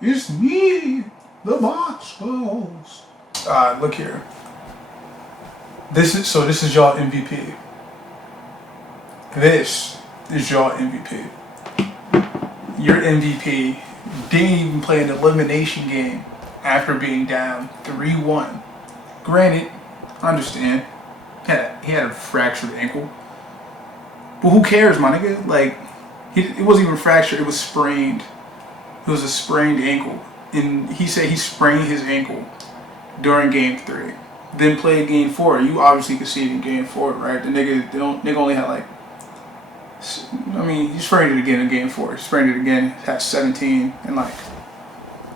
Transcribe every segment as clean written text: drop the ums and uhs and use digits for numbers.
It's me, the box calls. Look here. This is y'all MVP. This is y'all MVP. Your MVP didn't even play an elimination game after being down 3-1. Granted, I understand. He had a fractured ankle. But who cares, my nigga? Like, it wasn't even fractured, it was sprained. It was a sprained ankle. And he said he sprained his ankle during game 3. Then played game 4. You obviously could see it in game 4, right? The nigga only had like, I mean, he sprained it again in game 4. He sprained it again, had 17 and like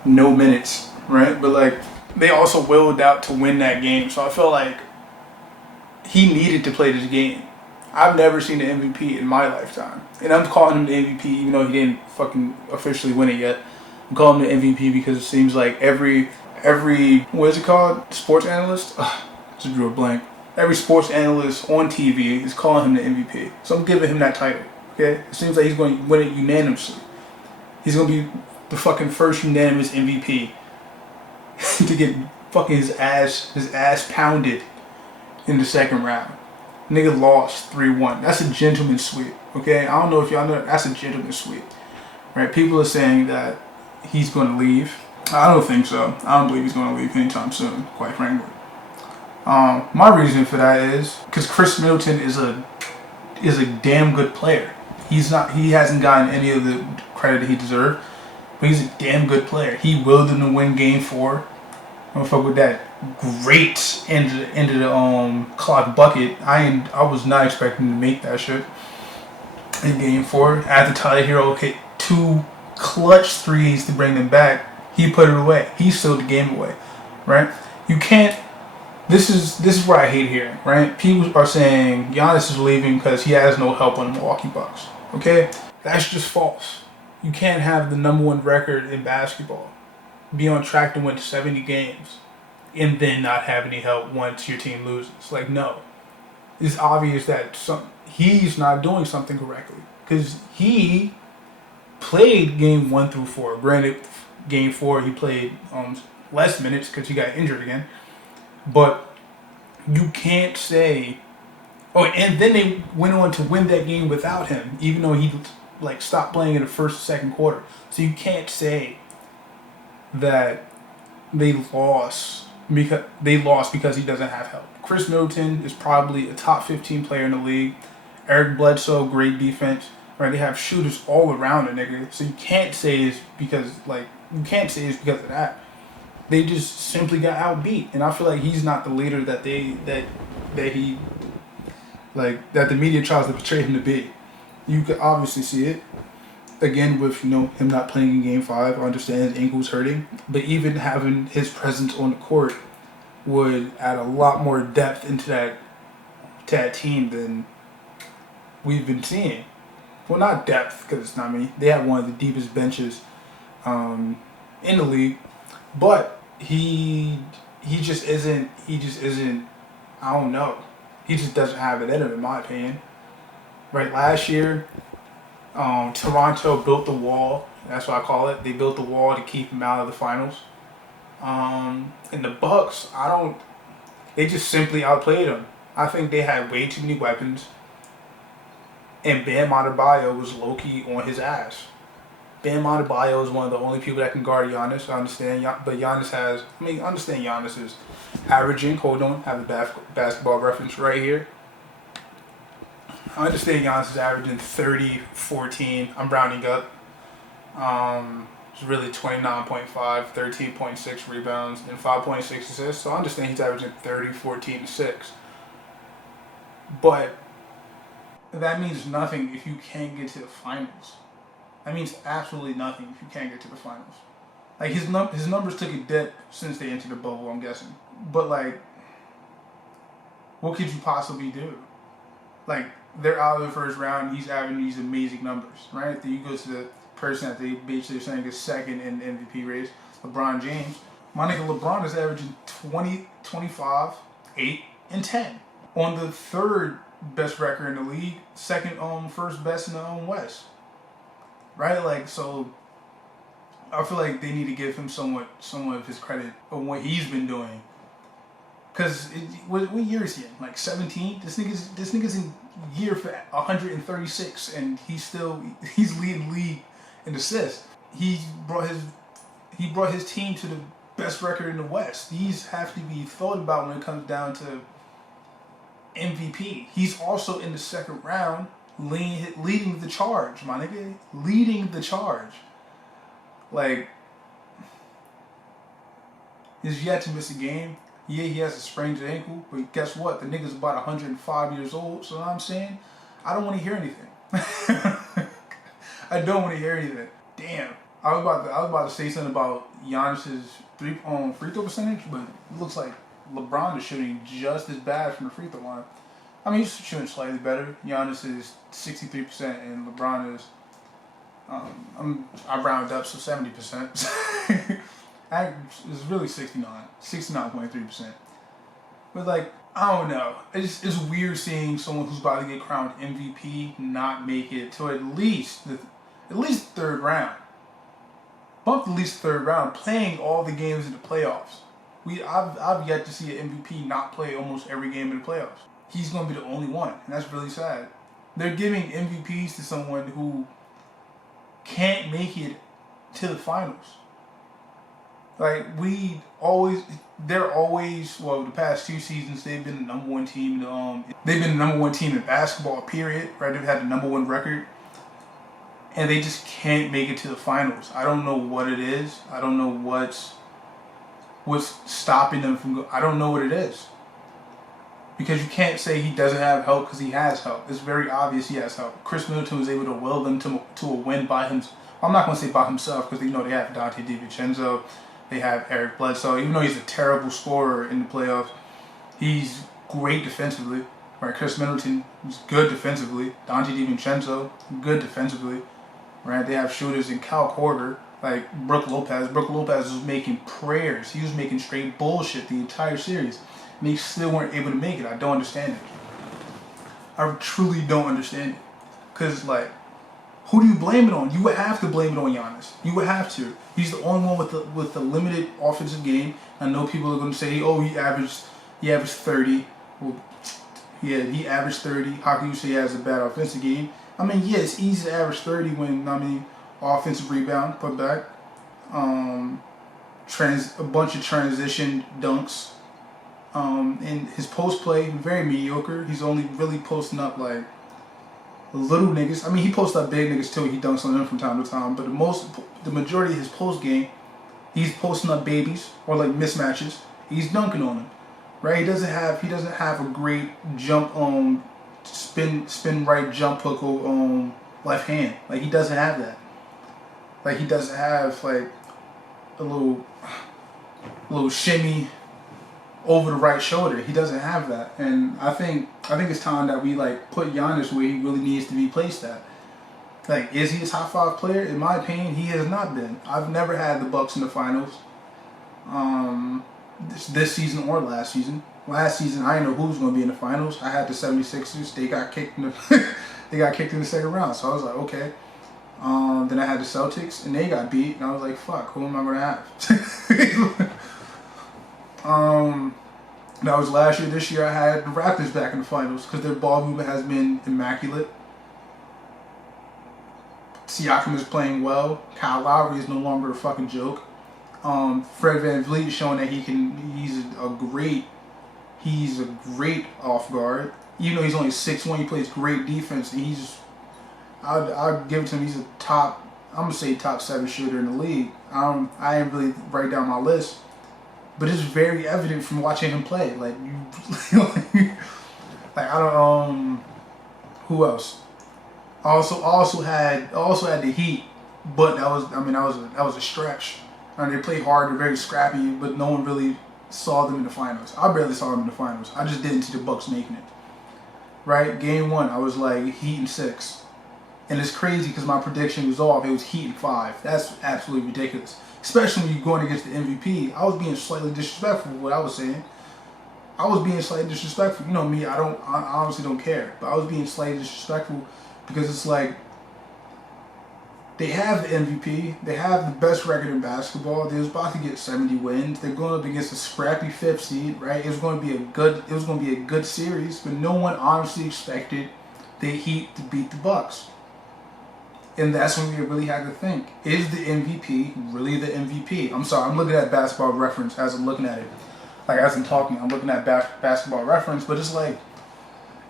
no minutes, right? But like, they also willed out to win that game. So I feel like he needed to play this game. I've never seen an MVP in my lifetime. And I'm calling him the MVP even though he didn't fucking officially win it yet. I'm calling him the MVP because it seems like every what is it called? Sports analyst? Just drew a blank. Every sports analyst on TV is calling him the MVP. So I'm giving him that title. Okay? It seems like he's going to win it unanimously. He's going to be the fucking first unanimous MVP to get fucking his ass pounded in the second round. Nigga lost 3-1. That's a gentleman's sweep. Okay? I don't know if y'all know. That's a gentleman's sweep. Right? People are saying that he's going to leave. I don't think so. I don't believe he's going to leave anytime soon, quite frankly. My reason for that is because Chris Middleton is a damn good player. He hasn't gotten any of the credit he deserved, but he's a damn good player. He willed them to win game 4. I'm fuck with that great end of the clock bucket. I was not expecting him to make that shit in game 4. After Tyler Hero hit 2 clutch threes to bring them back, he put it away. He sealed the game away, right? You can't. This is where I hate hearing, right? People are saying Giannis is leaving because he has no help on the Milwaukee Bucks. Okay, that's just false. You can't have the #1 record in basketball, be on track to win 70 games, and then not have any help once your team loses. Like, no, it's obvious that he's not doing something correctly because he played game 1 through 4. Granted, game 4 he played less minutes because he got injured again. But you can't say, oh, and then they went on to win that game without him, even though he like stopped playing in the first, second quarter. So you can't say that they lost because he doesn't have help. Chris Middleton is probably a top 15 player in the league. Eric Bledsoe, great defense. Right, they have shooters all around the nigga. So you can't say it's because of that. They just simply got outbeat, and I feel like he's not the leader that the media tries to portray him to be. You could obviously see it again with him not playing in game 5. I understand his ankle's hurting, but even having his presence on the court would add a lot more depth into that team than we've been seeing. Well, not depth because they have one of the deepest benches in the league, but he just isn't. I don't know. He just doesn't have it in him, in my opinion. Right, last year, Toronto built the wall. That's what I call it. They built the wall to keep him out of the finals. And the Bucks, they just simply outplayed him. I think they had way too many weapons, and Bam Adebayo was low-key on his ass. Bam Adebayo is one of the only people that can guard Giannis. I understand, but Giannis I understand Giannis is averaging. Hold on, I have a basketball reference right here. I understand Giannis is averaging 30, 14. I'm rounding up. It's really 29.5, 13.6 rebounds, and 5.6 assists. So I understand he's averaging 30, 14, and 6. But that means nothing if you can't get to the finals. That means absolutely nothing if you can't get to the finals. Like, his numbers took a dip since they entered the bubble, I'm guessing. But, like, what could you possibly do? Like, they're out of the first round, he's having these amazing numbers, right? Then you go to the person that they basically are saying is second in the MVP race, LeBron James. My nigga LeBron is averaging 20, 25, 8, and 10. On the third best record in the league, second first best in the West. Right? Like, so I feel like they need to give him somewhat of his credit on what he's been doing. Cause what year is he in? Like 17. This nigga's in year for 136, and he's leading league in assists. He brought his team to the best record in the West. These have to be thought about when it comes down to MVP. He's also in the second round, leading the charge, my nigga, leading the charge. Like, he's yet to miss a game. Yeah, he has a sprained ankle, but guess what? The nigga's about 105 years old. So, you know what I'm saying? I don't want to hear anything. I don't want to hear anything. Damn. I was about to say something about Giannis's free throw percentage, but it looks like LeBron is shooting just as bad from the free throw line. I mean, he's shooting slightly better. Giannis is 63%, and LeBron is I round up, so 70%. It's really 69.3%. But like, I don't know. It's weird seeing someone who's about to get crowned MVP not make it to at least third round. Bump at least third round, playing all the games in the playoffs. I've yet to see an MVP not play almost every game in the playoffs. He's gonna be the only one, and that's really sad. They're giving MVPs to someone who can't make it to the finals. Like, they're always, well, the past 2 seasons, they've been the number one team. They've been the number one team in basketball, period, right? They've had the number one record. And they just can't make it to the finals. I don't know what it is. I don't know what's stopping them from I don't know what it is. Because you can't say he doesn't have help, because he has help. It's very obvious he has help. Chris Middleton was able to will them to a win by himself. I'm not going to say by himself, because they have Dante DiVincenzo. They have Eric Bledsoe. Even though he's a terrible scorer in the playoffs, he's great defensively. Right? Chris Middleton is good defensively. Dante DiVincenzo, good defensively. Right? They have shooters in Cal Korver, like Brook Lopez. Brook Lopez was making prayers. He was making straight bullshit the entire series. And they still weren't able to make it. I don't understand it. I truly don't understand it. Because, like, who do you blame it on? You would have to blame it on Giannis. You would have to. He's the only one with the limited offensive game. I know people are going to say, oh, he averaged 30. Well, yeah, he averaged 30. How can you say he has a bad offensive game? I mean, yeah, it's easy to average 30 when, offensive rebound, put back, a bunch of transition dunks. And his post play, very mediocre. He's only really posting up, like, little niggas. I mean, he posts up big niggas too. He dunks on them from time to time. But the majority of his post game, he's posting up babies or like mismatches. He's dunking on them, right? He doesn't have a great jump on spin right jump hook on left hand. Like, he doesn't have that. Like, he doesn't have like a little shimmy over the right shoulder. He doesn't have that, and I think it's time that we like put Giannis where he really needs to be placed at. Like, is he a top 5 player? In my opinion, he has not been. I've never had the Bucks in the finals. This season or last season. Last season, I didn't know who was going to be in the finals. I had the 76ers. They got kicked in the second round. So I was like, okay. Then I had the Celtics, and they got beat, and I was like, fuck, who am I going to have? That was last year. This year I had the Raptors back in the finals because their ball movement has been immaculate. Siakam is playing well. Kyle Lowry is no longer a fucking joke. Fred VanVleet is showing that he's a great off guard. Even though he's only 6'1", he plays great defense, and I'd give it to him. He's I'm gonna say top 7 shooter in the league. I didn't really write down my list. But it's very evident from watching him play. Like, who else? I also had the Heat, but that was a stretch. They played hard, they're very scrappy, but no one really saw them in the finals. I barely saw them in the finals. I just didn't see the Bucks making it. Right? Game 1, I was like Heat in 6. And it's crazy because my prediction was off. It was Heat in 5. That's absolutely ridiculous. Especially when you're going against the MVP. I was being slightly disrespectful with what I was saying. I was being slightly disrespectful. You know me, I honestly don't care. But I was being slightly disrespectful because it's like, They have the MVP. They have the best record in basketball. They was about to get 70 wins. They're going up against a scrappy fifth seed, right? It was going to be a good. It was going to be a good series, but no one honestly expected the Heat to beat the Bucks. And that's when we really had to think: is the MVP really the MVP? I'm sorry, I'm looking at Basketball Reference as I'm looking at it. Like as I'm talking, I'm looking at Basketball Reference, but it's like,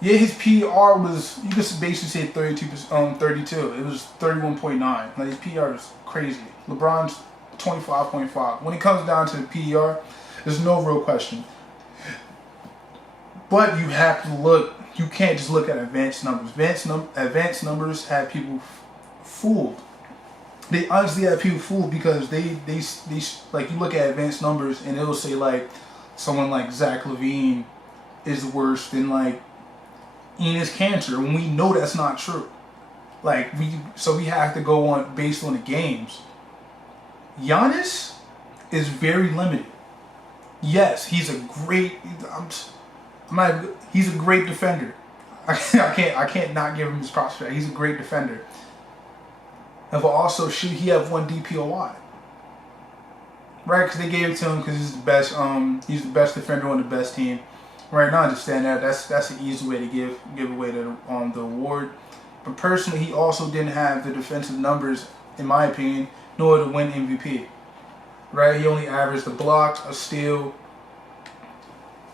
yeah, his PR was, you could basically say 32. It was 31.9. Like his PR is crazy. LeBron's 25.5. When it comes down to the PR, there's no real question. But you have to look. You can't just look at advanced numbers. Advanced numbers have people fooled. They honestly have people fooled because they like, you look at advanced numbers and it'll say like someone like Zach LaVine is worse than like Enes Kanter, when we know that's not true. Like we have to go on based on the games. Giannis is very limited. Yes, he's a great. He's a great defender. I can't not give him his props. He's a great defender. And but also, should he have one DPOY? Right, because they gave it to him because he's the best. He's the best defender on the best team. Right now, I understand that. That's an easy way to give away the award. But personally, he also didn't have the defensive numbers, in my opinion, in order to win MVP. Right, he only averaged a block, a steal.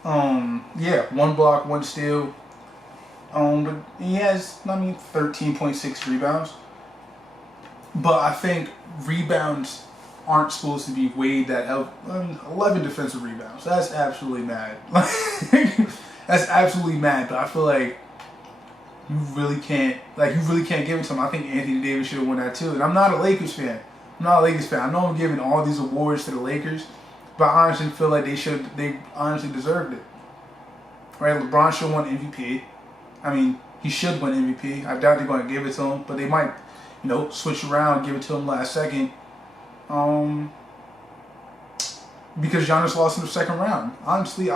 One block, one steal. But he has, 13.6 rebounds. But I think rebounds aren't supposed to be weighed that 11 defensive rebounds. That's absolutely mad. That's absolutely mad. But I feel like you really can't give it to him. I think Anthony Davis should have won that too. And I'm not a Lakers fan. I know I'm giving all these awards to the Lakers, but I honestly feel like they honestly deserved it. Right? LeBron should have won MVP. I mean, he should win MVP. I doubt they're going to give it to him, but they might, switch around, give it to him last second. Because Giannis lost in the second round. Honestly,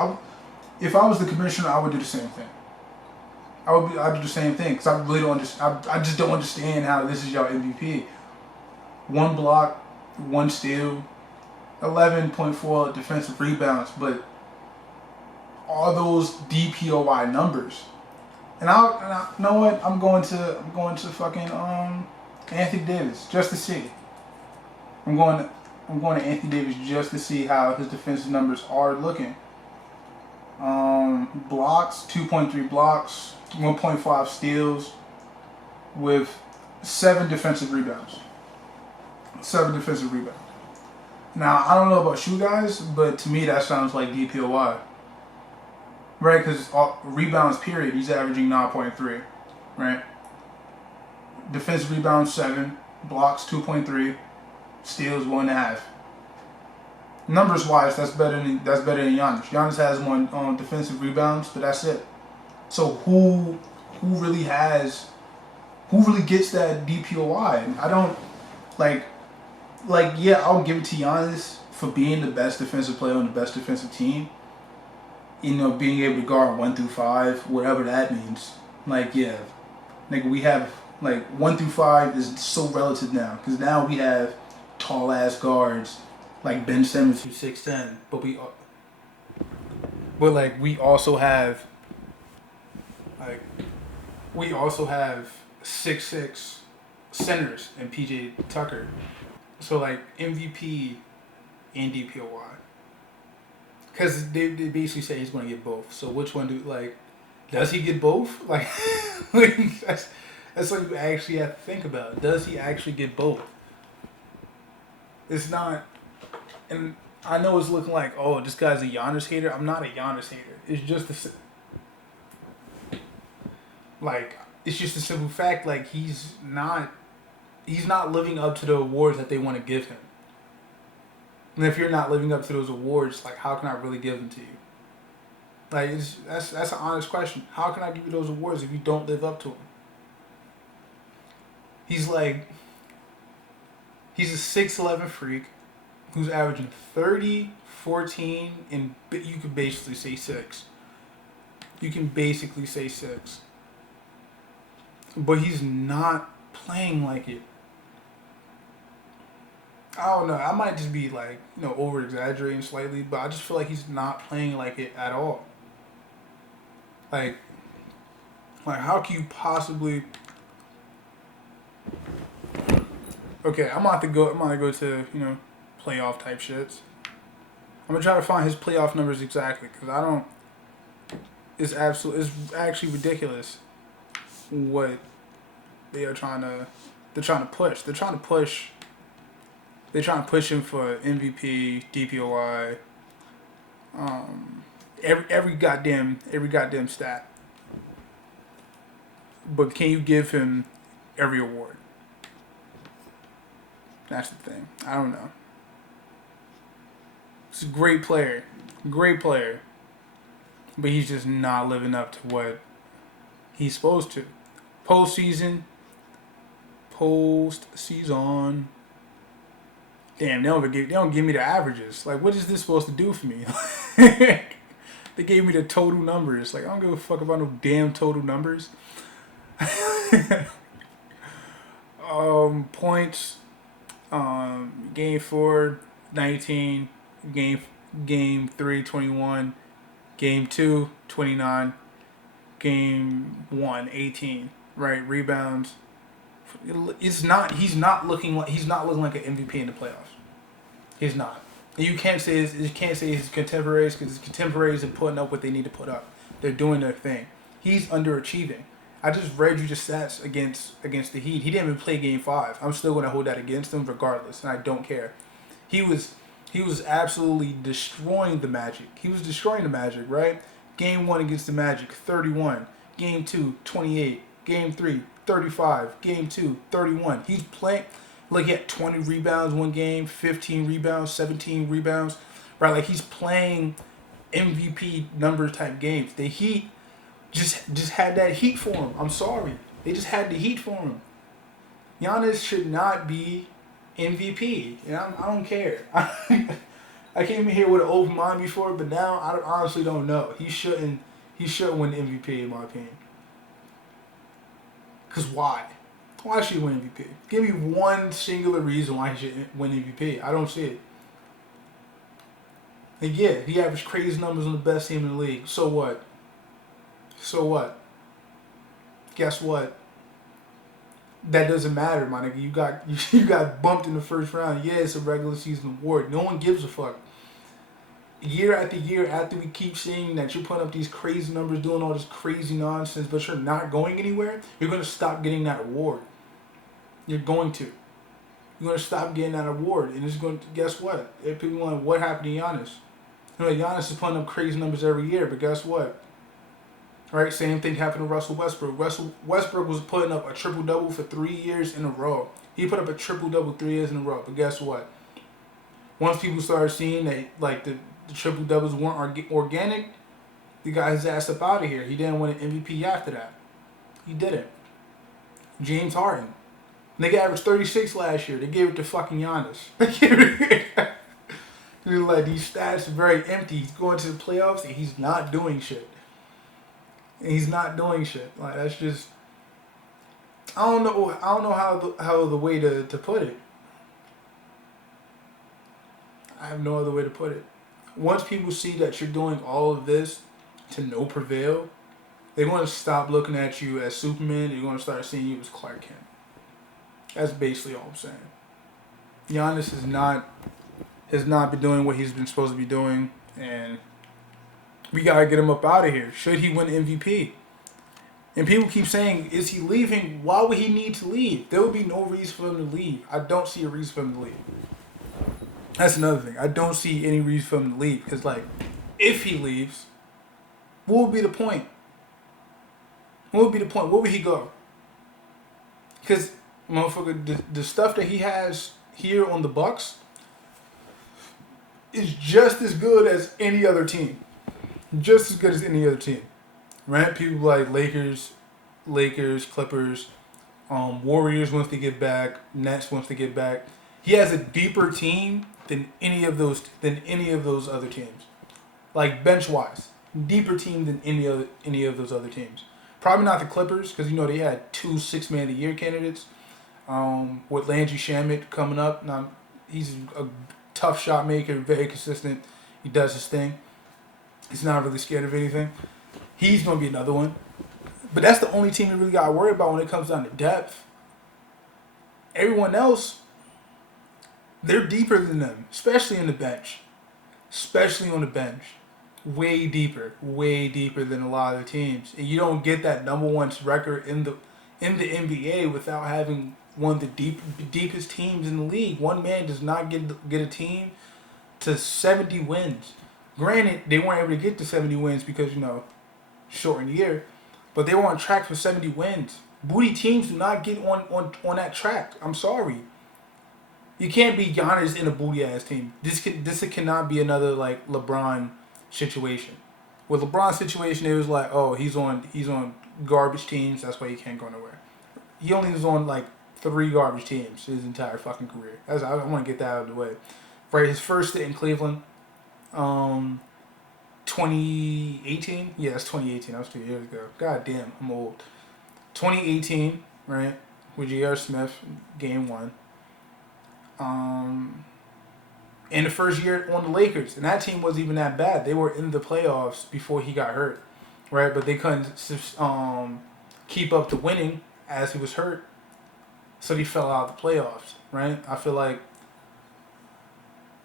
if I was the commissioner, I would do the same thing. I'd do the same thing because I really don't understand. I just don't understand how this is your MVP. One block, one steal, 11.4 defensive rebounds, but all those DPOY numbers. And I you know what? I'm going to fucking Anthony Davis just to see. I'm going to Anthony Davis just to see how his defensive numbers are looking. Blocks, 2.3 blocks, 1.5 steals, with 7 defensive rebounds. 7 defensive rebounds. Now, I don't know about you guys, but to me that sounds like DPOY. Right? Because rebounds, period, he's averaging 9.3. Right? Defensive rebounds, 7. Blocks, 2.3. Steals, 1.5. Numbers wise, that's better than Giannis. Giannis has more defensive rebounds, but that's it. So who really gets that DPOY? I don't yeah, I'll give it to Giannis for being the best defensive player on the best defensive team. Being able to guard 1 through 5, whatever that means. We have 1 through 5 is so relative now because now we have tall ass guards like Ben Simmons who's 6'10", but we also have 6'6" centers and PJ Tucker. So MVP and DPOY. Because they basically say he's going to get both. So which one does he get both? That's what you actually have to think about. Does he actually get both? It's not, and I know it's looking like, oh, this guy's a Giannis hater. I'm not a Giannis hater. It's just it's just a simple fact. He's not living up to the awards that they want to give him. And if you're not living up to those awards, how can I really give them to you? That's an honest question. How can I give you those awards if you don't live up to them? He's a 6'11" freak who's averaging 30, 14, and you could basically say 6. But he's not playing like it. I don't know. I might just be like, over exaggerating slightly, but I just feel like he's not playing like it at all. Like, how can you possibly? Okay, I'm about to go. I'm gonna go to playoff type shits. I'm gonna try to find his playoff numbers exactly because I don't. It's absolute. It's actually ridiculous what they are trying to. They're trying to push. They're trying to push. They're trying to push him for MVP, DPOI, every goddamn stat. But can you give him every award? That's the thing. I don't know. He's a great player, but he's just not living up to what he's supposed to. Postseason. Damn, they don't give me the averages. Like, what is this supposed to do for me? They gave me the total numbers. Like, I don't give a fuck about no damn total numbers. Points. Game 4, 19. Game 3, 21. Game 2, 29. Game 1, 18. Right, rebounds. He's not looking like an MVP in the playoffs. He's not. And you can't say his contemporaries because his contemporaries are putting up what they need to put up. They're doing their thing. He's underachieving. I just read you the stats against the Heat. He didn't even play Game 5. I'm still going to hold that against him regardless, and I don't care. He was absolutely destroying the Magic. He was destroying the Magic, right? Game 1 against the Magic, 31. Game 2, 28. Game 3, 35. Game 2, 31. He's playing. Like, he had 20 rebounds one game, 15 rebounds, 17 rebounds. Right? Like, he's playing MVP number type games. The Heat just had that heat for him. I'm sorry. They just had the heat for him. Giannis should not be MVP. I don't care. I came in here with an open mind before, but now I honestly don't know. He shouldn't win MVP in my opinion. Because why? Why should he win MVP? Give me one singular reason why he should win MVP. I don't see it. And yeah, he averaged crazy numbers on the best team in the league. So what? Guess what? That doesn't matter, my nigga. You got bumped in the first round. Yeah, it's a regular season award. No one gives a fuck. Year after year, after we keep seeing that you're putting up these crazy numbers, doing all this crazy nonsense, but you're not going anywhere, you're going to stop getting that award. You're going to. You're going to stop getting that award. And it's going to, guess what? If people want, what happened to Giannis? Giannis is putting up crazy numbers every year, but guess what? Right? Same thing happened to Russell Westbrook. Russell Westbrook was putting up a triple-double for 3 years in a row. He put up a triple-double 3 years in a row, but guess what? Once people started seeing that, like, the triple doubles weren't organic, he got his ass up out of here. He didn't win an MVP after that. He didn't. James Harden. Nigga averaged 36 last year. They gave it to fucking Giannis. Like, these stats are very empty. He's going to the playoffs and he's not doing shit. Like, that's just, I don't know how the way to put it. I have no other way to put it. Once people see that you're doing all of this to no prevail, they're going to stop looking at you as Superman. They're going to start seeing you as Clark Kent. That's basically all I'm saying. Giannis has not been doing what he's been supposed to be doing, and we got to get him up out of here. Should he win MVP? And people keep saying, is he leaving? Why would he need to leave? There would be no reason for him to leave. I don't see a reason for him to leave. That's another thing. I don't see any reason for him to leave. Because, like, if he leaves, what would be the point? Where would he go? Because, motherfucker, the stuff that he has here on the Bucks is just as good as any other team. Just as good as any other team. Right? People like Lakers, Clippers, Warriors once they get back, Nets once they get back. He has a deeper team than any of those other teams. Like, bench-wise. Deeper team than any of those other teams. Probably not the Clippers, because they had 2 6-man of the year candidates. With Landry Shamet coming up. Now, He's a tough shot maker, very consistent. He does his thing. He's not really scared of anything. He's gonna be another one. But that's the only team you really got to worry about when it comes down to depth. Everyone else, they're deeper than them, especially in the bench. Especially on the bench. Way deeper than a lot of the teams. And you don't get that number one record in the NBA without having one of the deepest teams in the league. One man does not get a team to 70 wins. Granted, they weren't able to get to 70 wins because, shortened year, but they were on track for 70 wins. Booty teams do not get on that track. I'm sorry. You can't be Giannis in a booty ass team. This cannot be another like LeBron situation. With LeBron's situation, it was like, oh, he's on garbage teams. That's why he can't go nowhere. He only was on like 3 garbage teams his entire fucking career. I want to get that out of the way. Right, his first stint in Cleveland, 2018. Yeah, that's 2018. That was 2 years ago. God damn, I'm old. 2018, right, with J.R. Smith, game 1. In the first year on the Lakers, and that team wasn't even that bad. They were in the playoffs before he got hurt, right? But they couldn't keep up the winning as he was hurt, so he fell out of the playoffs, right? I feel like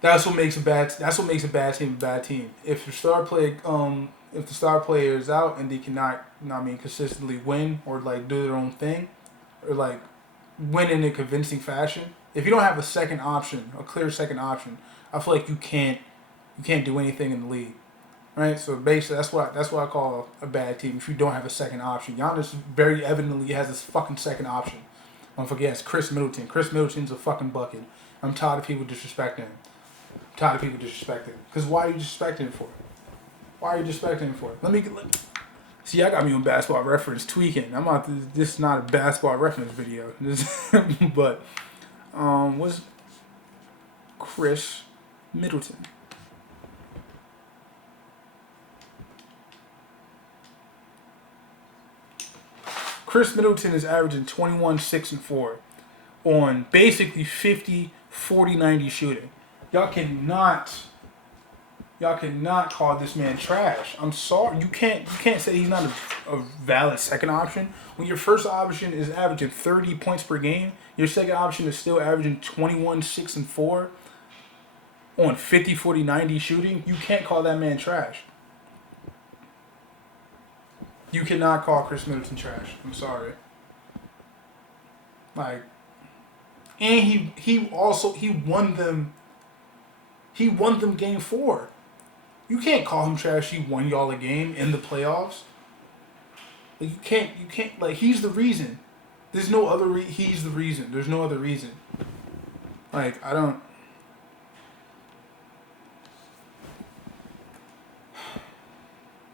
that's what makes a bad team a bad team. If the star player is out and they cannot, consistently win or like do their own thing, or like win in a convincing fashion. If you don't have a second option, a clear second option, I feel like you can't do anything in the league, right? So basically, that's what I call a bad team. If you don't have a second option, Giannis very evidently has this fucking second option. Don't forget, it's Chris Middleton. Chris Middleton's a fucking bucket. I'm tired of people disrespecting him. Because why are you disrespecting him for? See, I got me on Basketball Reference tweaking. This is not a Basketball Reference video. But was Chris Middleton. Chris Middleton is averaging 21, 6, and 4 on basically 50, 40, 90 shooting. Y'all cannot call this man trash. I'm sorry. You can't say he's not a valid second option. When your first option is averaging 30 points per game, your second option is still averaging 21, 6, and 4 on 50, 40, 90 shooting. You can't call that man trash. You cannot call Chris Middleton trash. I'm sorry. Like, and he won them. He won them game 4. You can't call him trash. He won y'all a game in the playoffs. Like you can't. Like he's the reason. There's no other. He's the reason. There's no other reason. Like I don't.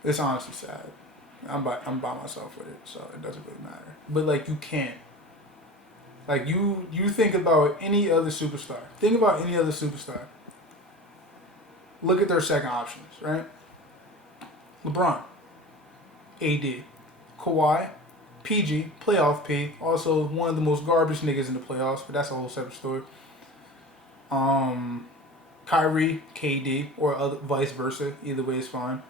It's honestly sad. I'm by myself with it, so it doesn't really matter. But like you can't. Like you think about any other superstar. Think about any other superstar. Look at their second options, right? LeBron, AD, Kawhi, PG, playoff P, also one of the most garbage niggas in the playoffs, but that's a whole separate story. Kyrie, KD, or vice versa. Either way is fine.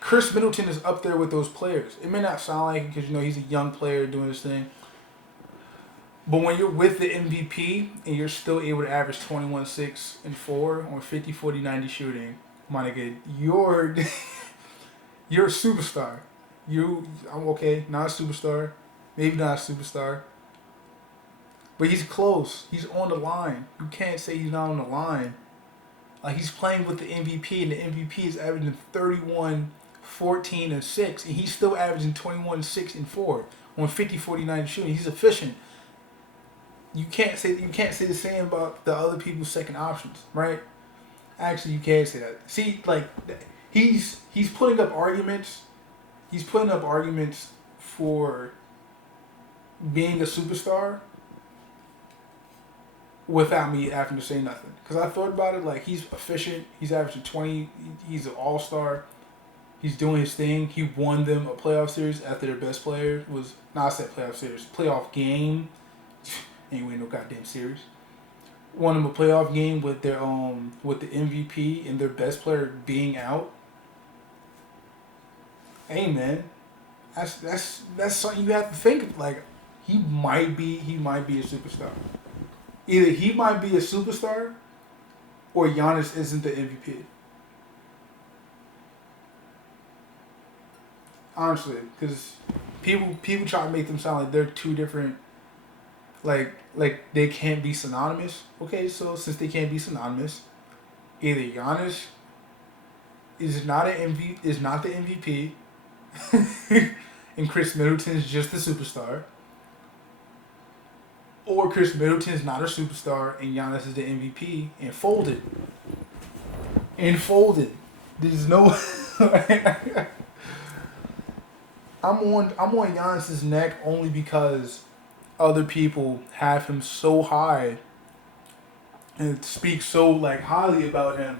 Chris Middleton is up there with those players. It may not sound like it because he's a young player doing his thing. But when you're with the MVP and you're still able to average 21, 6, and 4 on 50, 40, 90 shooting, my nigga, you're a superstar. I'm okay, not a superstar. Maybe not a superstar. But he's close. He's on the line. You can't say he's not on the line. Like he's playing with the MVP and the MVP is averaging 31, 14, and 6. And he's still averaging 21, 6, and 4 on 50, 40, 90 shooting. He's efficient. You can't say the same about the other people's second options, right? Actually, you can't say that. See, like he's putting up arguments. He's putting up arguments for being a superstar without me having to say nothing. Because I thought about it, like he's efficient. He's averaging 20. He's an all-star. He's doing his thing. He won them a playoff series after their best player playoff series, playoff game. Ain't win no goddamn series. won them a playoff game with the MVP and their best player being out. Hey man, that's something you have to think of. Like he might be a superstar. Either he might be a superstar or Giannis isn't the MVP. Honestly, because people try to make them sound like they're two different, like they can't be synonymous. Okay, so since they can't be synonymous, either Giannis is not is not the MVP, and Chris Middleton's just the superstar, or Chris Middleton's not a superstar and Giannis is the MVP and folded. And folded. There's no I'm on Giannis's neck only because other people have him so high and speak so like highly about him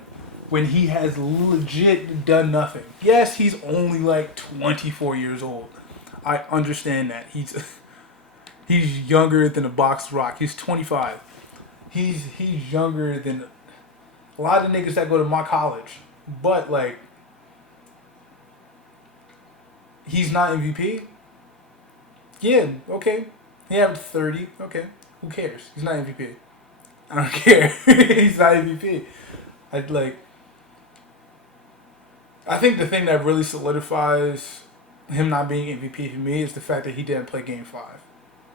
when he has legit done nothing. Yes, he's only like 24 years old. I understand that. He's younger than a box rock. He's 25. He's younger than a lot of niggas that go to my college. But like he's not MVP. Yeah, okay. He averaged 30. Okay. Who cares? He's not MVP. I don't care. He's not MVP. I'd like I think the thing that really solidifies him not being MVP for me is the fact that he didn't play game 5.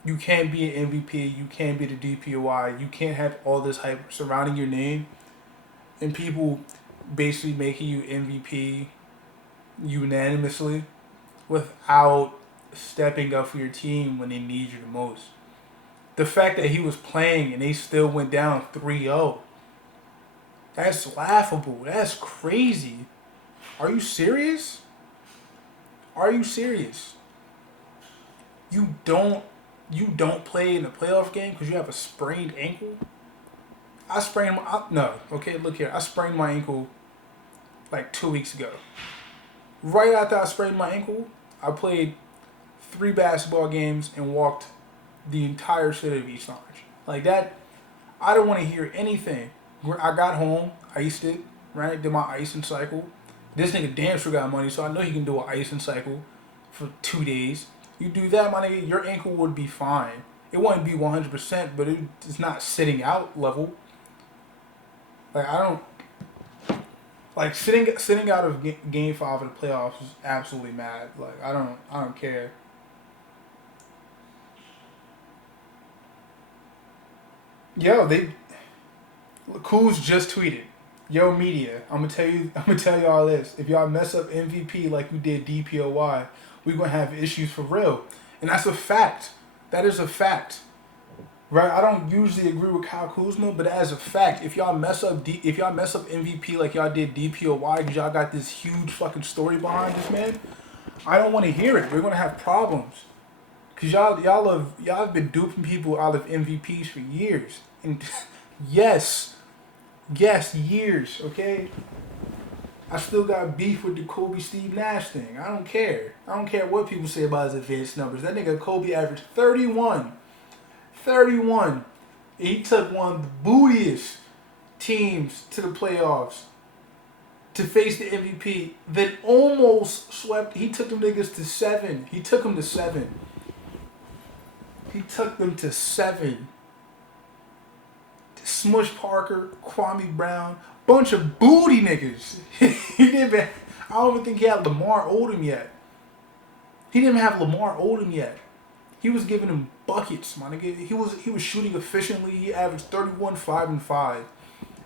You can't be an MVP, you can't be the DPOI, you can't have all this hype surrounding your name and people basically making you MVP unanimously without stepping up for your team when they need you the most. The fact that he was playing and they still went down 3-0, that's laughable. That's crazy. Are you serious? Are you serious? You don't you don't play in a playoff game because you have a sprained ankle? No, okay, look here. I sprained my ankle like 2 weeks ago. Right after I sprained my ankle, I played 3 basketball games and walked the entire city of East Orange. Like that, I don't want to hear anything. I got home, iced it, right? Did my icing cycle. This nigga damn sure got money, so I know he can do an icing cycle for 2 days. You do that, my nigga, your ankle would be fine. It wouldn't be 100%, but it's not sitting out level. Like I don't like sitting out of game 5 of the playoffs is absolutely mad. Like I don't care. Yo, they Kuz just tweeted. Yo, media, I'm gonna tell you all this. If y'all mess up MVP like you did DPOY, we gonna have issues for real, and that's a fact. That is a fact, right? I don't usually agree with Kyle Kuzma, but as a fact, if y'all mess up MVP like y'all did DPOY, because y'all got this huge fucking story behind this man, I don't want to hear it. We're gonna have problems, cause y'all have been duping people out of MVPs for years, and yes. Yes, years, okay? I still got beef with the Kobe Steve Nash thing. I don't care. I don't care what people say about his advanced numbers. That nigga Kobe averaged 31. 31. He took one of the bootiest teams to the playoffs to face the MVP. Then almost swept. He took them niggas to 7. He took them to 7. He took them to 7. Smush Parker, Kwame Brown, bunch of booty niggas. He didn't even, I don't even think he had Lamar Odom yet. He didn't even have Lamar Odom yet. He was giving him buckets, my nigga. He was shooting efficiently. He averaged 31, 5, and 5.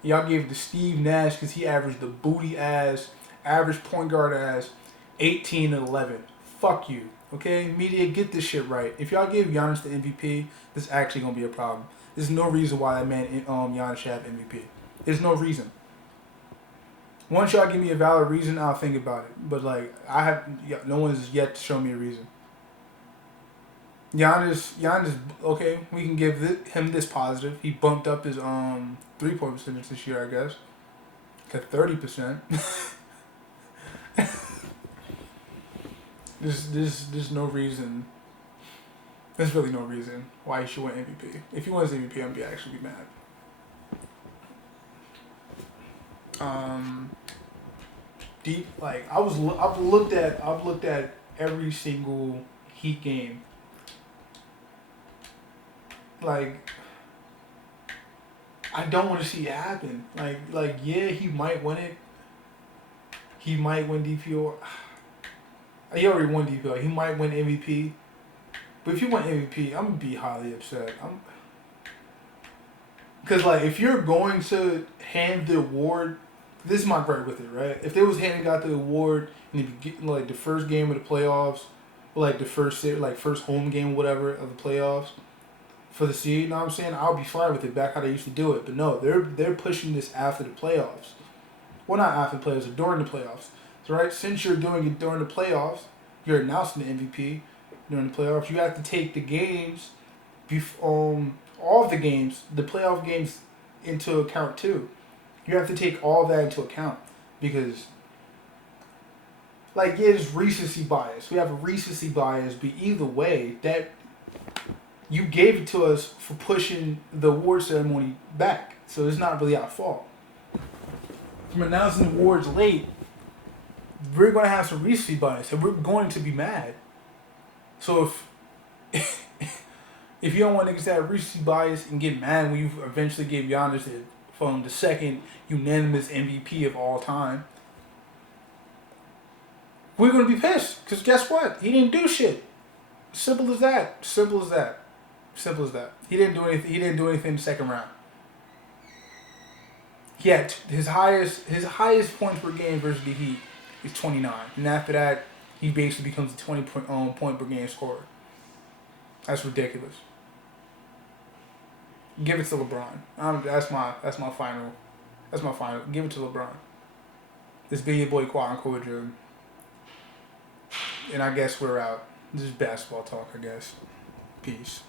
Y'all gave it to Steve Nash because he averaged the booty ass, average point guard ass, 18 and 11. Fuck you. Okay? Media, get this shit right. If y'all give Giannis the MVP, this is actually gonna be a problem. There's no reason why that man Giannis should have MVP. There's no reason. Once y'all give me a valid reason, I'll think about it. But like no one has yet to show me a reason. Giannis, okay, we can give him this positive. He bumped up his 3-point percentage this year, I guess, to 30%. There's no reason. There's really no reason why he should win MVP. If he wins MVP, I'm gonna actually be mad. Um, deep like I've looked at every single Heat game. Like I don't want to see it happen. Like yeah, he might win it. He might win DPO. He already won DPO. He might win MVP. But if you win MVP, I'm gonna be highly upset. Because like if you're going to hand the award, this is my gripe with it, right? If they was handing out the award in like the first game of the playoffs, or like the first home game, whatever of the playoffs for the seed, you know what I'm saying? I'll be fine with it back how they used to do it. But no, they're pushing this after the playoffs. Well, not after the playoffs, but during the playoffs. So right, since you're doing it during the playoffs, you're announcing the MVP during the playoffs. You have to take the games, all of the games, the playoff games, into account too. You have to take all that into account because, like, yeah, it's recency bias. We have a recency bias, but either way, that you gave it to us for pushing the award ceremony back, so it's not really our fault. From announcing the awards late, we're gonna have some recency bias, and we're going to be mad. So if if you don't want niggas to have recency bias and get mad when you eventually give Giannis from the second unanimous MVP of all time, we're gonna be pissed. Cause guess what? He didn't do shit. Simple as that. Simple as that. Simple as that. He didn't do anything. He didn't do anything in the second round. He had his highest points per game versus the Heat is 29, and after that, he basically becomes a 20 point per game scorer. That's ridiculous. Give it to LeBron. That's my final. That's my final. Give it to LeBron. This big boy quote unquote Jordan. And I guess we're out. This is basketball talk, I guess. Peace.